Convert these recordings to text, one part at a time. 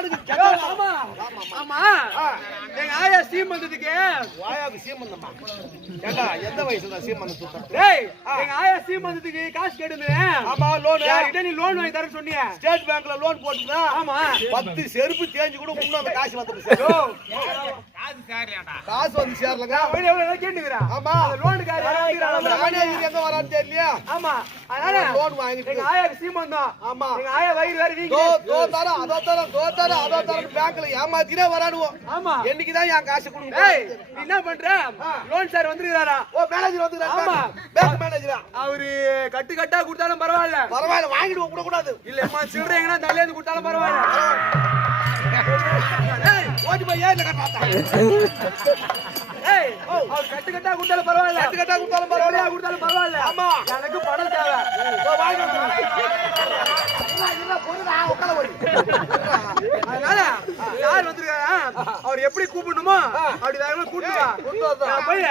இருக்குது எங்க ஆயா சீமந்தத்துக்கு காசு கேடுமே ஆமா லோன் லோன் வாங்கி தரேன்னு சொன்னியே ஸ்டேட் பேங்க்ல லோன் போட்டுனா ஆமா. பத்து செருப்பு தேஞ்சு கூட அந்த காசு யோ, காசு வந்து சேரலங்க கேட்டுக்கிறேன். ஆமா. மேனேஜர் எங்க வரான்னு தெரியலையா? ஆமா. அதனால லோன் வாங்கிட்டு எங்க ஆயாக்கு சீமந்தம் ஆமா. எங்க ஆயா வயிறு வேற வீங்கி தோ தரம் அதோ தரம் தோ தரம் அதோ தரம் பேங்க்ல ஏமாத்தினே வரானுவோம் ஆமா. என்னைக்குதான் என் காசு டேய் கொடுங்க நீ என்ன பண்ற? லோன் சார் வந்துருக்காரா ஓ மேனேஜர் வந்துக்கிறாரு ஆமா. பேங்க் மேனேஜரா அவரு கட்டு கட்டா கொடுத்தாலும் பரவாயில்ல. பரவாயில்ல வாங்கிடுவோம் கூட கூடாது இல்ல அம்மா சில்லறை எங்கன்னா தலையில கொடுத்தாலும் பரவாயில்ல. ஓடி போய் ஏன் ஏய் அவர் கட்டு கட்டா கொடுத்தாலும் பரவாயில்ல. கட்டு கட்டா கொடுத்தாலும் பரவாயில்ல. கொடுத்தாலும் பரவாயில்ல. ஆமா. எனக்கு பணம் தேவை. அதனால யார் அவர் எப்படி கூப்பிடணுமோ அப்படி கூப்பிட்டு போய்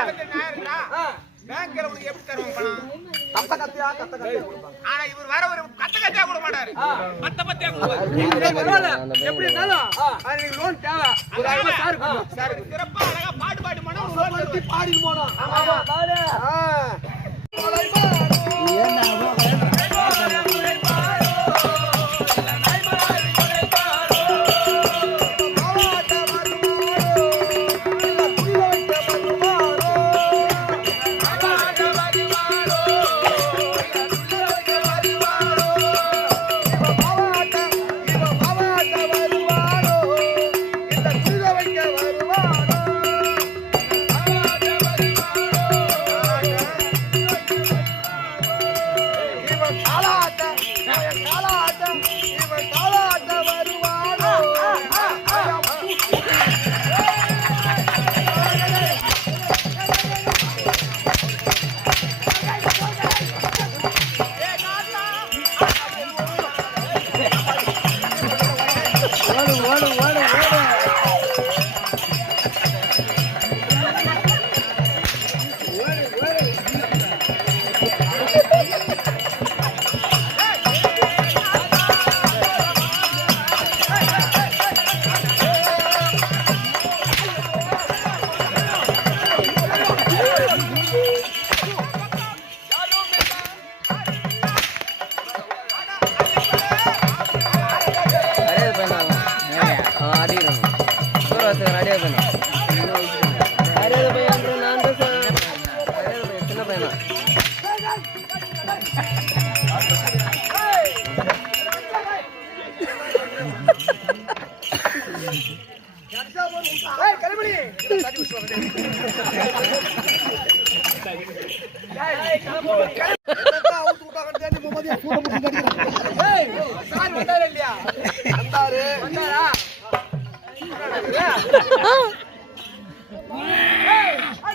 பேங்க்ல உங்களுக்கு எப்படி தருவாங்க? பணம் கத்த கத்தியா கத்த கத்தியா ஆனா இவர் வர ஒரு கத்த கத்தியா கொடுக்க மாட்டாரு. பத்த பத்தியா கொடுப்பாரு? எப்படி இருந்தாலும் எனக்கு லோன் தேவை. ஒரு ஐம்பது சார் கொடுங்க சார் சிறப்பா அழகா பாட்டு பாட்டு போனா பாடிட்டு போனோம் ஆமா. பாரு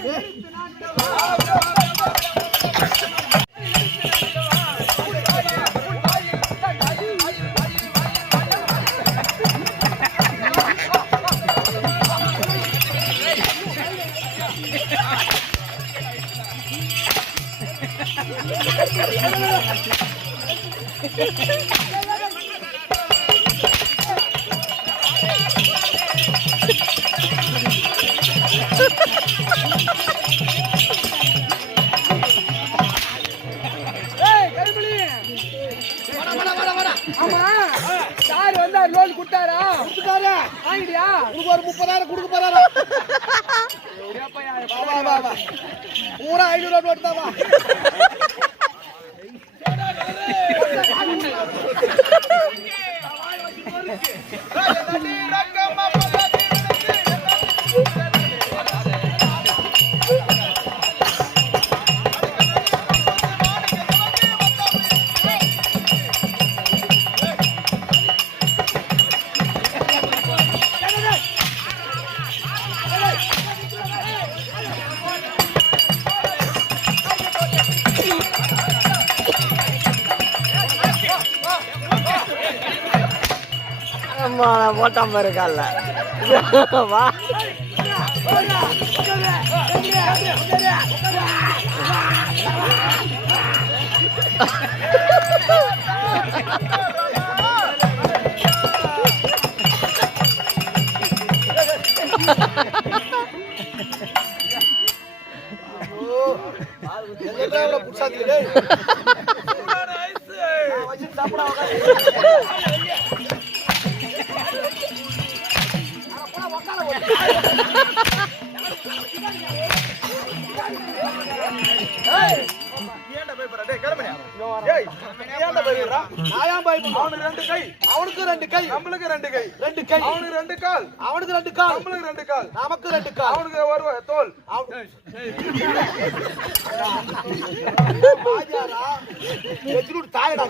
ஏய் வாங்கிட்டியா? உனக்கு ஒரு முப்பதாயிரம் கொடுக்க போறாரா? பூரா ஐநூறு நோட்டு தான் போட்டான் பாரு காலில் வா. அவனுக்கு ரெண்டு கை அவனுக்கு ரெண்டு கை நம்மளுக்கு ரெண்டு கை ரெண்டு கை அவனுக்கு ரெண்டு கால் அவனுக்கு ரெண்டு கால் நம்மளுக்கு ரெண்டு கால் நமக்கு ரெண்டு கால் அவனுக்கு ஒரு தோல் ராஜாரா வெச்சுட்டு தாயடா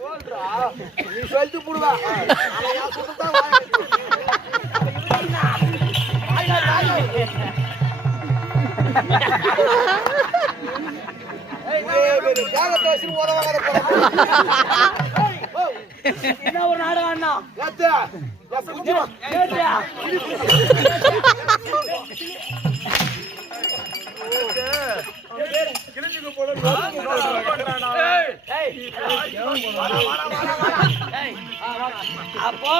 சொல்றா நீ சொல்லிட்டு போடுவா வச்சு உதவாத என்ன ஒரு நாடகம் அண்ணா? கிழிஞ்சுக்கு அப்போ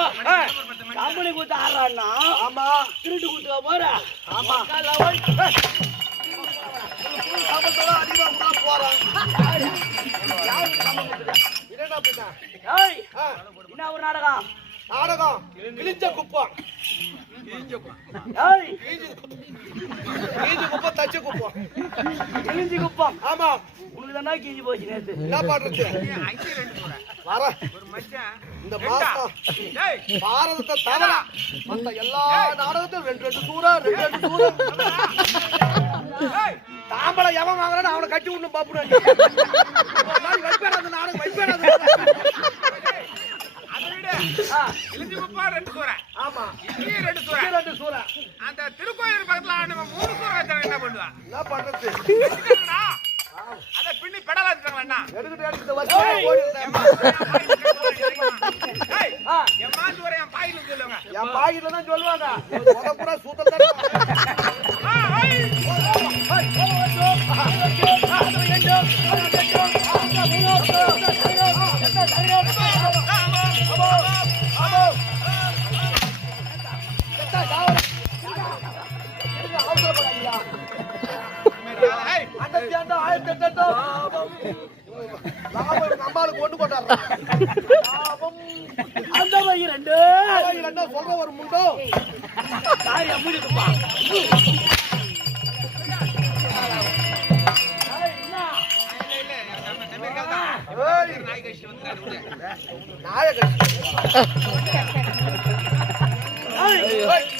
கம்பெனி கூத்து ஆடுறான்னா ஆமா. திருட்டு கூத்துவா போற? ஆமா. என்ன ஒரு நாடகம் நாடகம் கிழிஞ்ச குப்பம் கிழிஞ்ச குப்பம் தச்ச குப்பம் கிழிஞ்சி குப்பம் ஆமா உனக்கு தானே கிழிஞ்சி போச்சு நேத்து என்ன பண்றது வர இந்த மாசம் பாரதத்தை தவிர மத்த எல்லா நாடகத்தையும் ரெண்டு ரெண்டு சூறா ரெண்டு ரெண்டு சூறா. தாம்பளம் எவன் வாங்குறான்னு அவனை கட்டி விடணும் பாப்புடா என்ன சொல்ற ஒரு முண்டோ? காரியா மூடிட்டுப்பா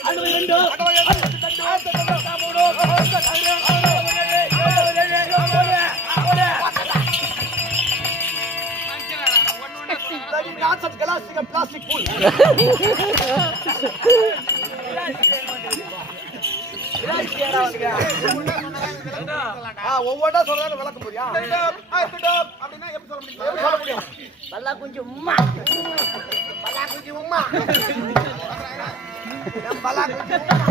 இல்ல, lots of glasses and plastic pool. ஒவ்வொன்றா சொல்றாங்க விளக்க அப்படின்னா எப்படி சொல்ல முடியும் பல்லா குஞ்சு உம்மா பல்லா குஞ்சு உம்மா பல்லா குஞ்சு உம்மா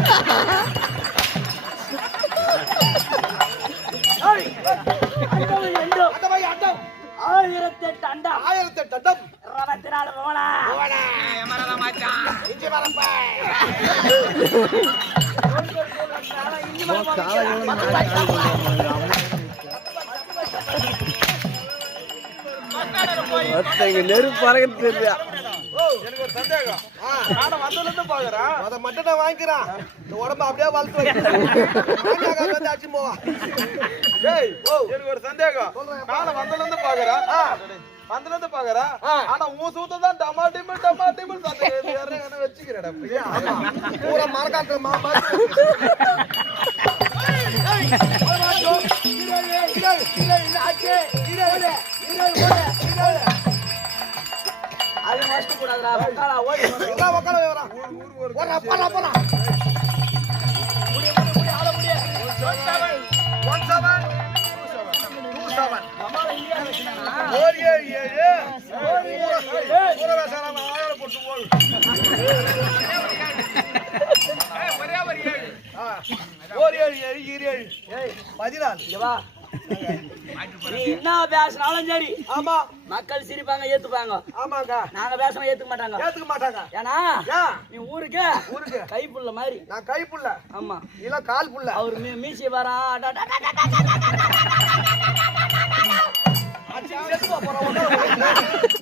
ஆயிரத்தெட்டு அண்டா ஆயிரத்தெட்டு அண்டம் நெருப்பு பறக்கிறது தெரியா எனக்கு ஒரு சந்தேகம் நானும் வந்ததுல இருந்து பாக்குறேன் அதை மட்டும் நான் வாங்கிக்கிறேன். இந்த உடம்ப அப்படியே வளர்த்து வைக்கிறேன். வந்து அடிச்சு போவா. டேய் ஓ. எனக்கு ஒரு சந்தேகம். நானும் வந்ததுல இருந்து பாக்குறேன். அதுல இருந்து பாக்குறா ஆனா உன் சூத்த தான் டமா டிம் டமா டிம் சத்தம் வச்சுக்கிறேடா பூரா மரக்காட்டு மாமா அது மாஸ்டர் கூடாதுடா உட்காரா ஓடி உட்கார உட்கார வேறா போறா போறா போறா என்ன பேசினாலும் சரி ஆமா மக்கள் சிரிப்பாங்க ஏத்துப்பாங்க ஆமாங்க நாங்க பேசினா ஏத்துக்க மாட்டாங்க ஏத்துக்க மாட்டாங்க ஏன்னா ஏன் நீ ஊருக்கு ஊருக்கு கைப்புள்ள மாதிரி நான் கை புள்ள ஆமா இல்ல கால் புள்ள அவர் மீசி வரான் 先坐好了，我告诉你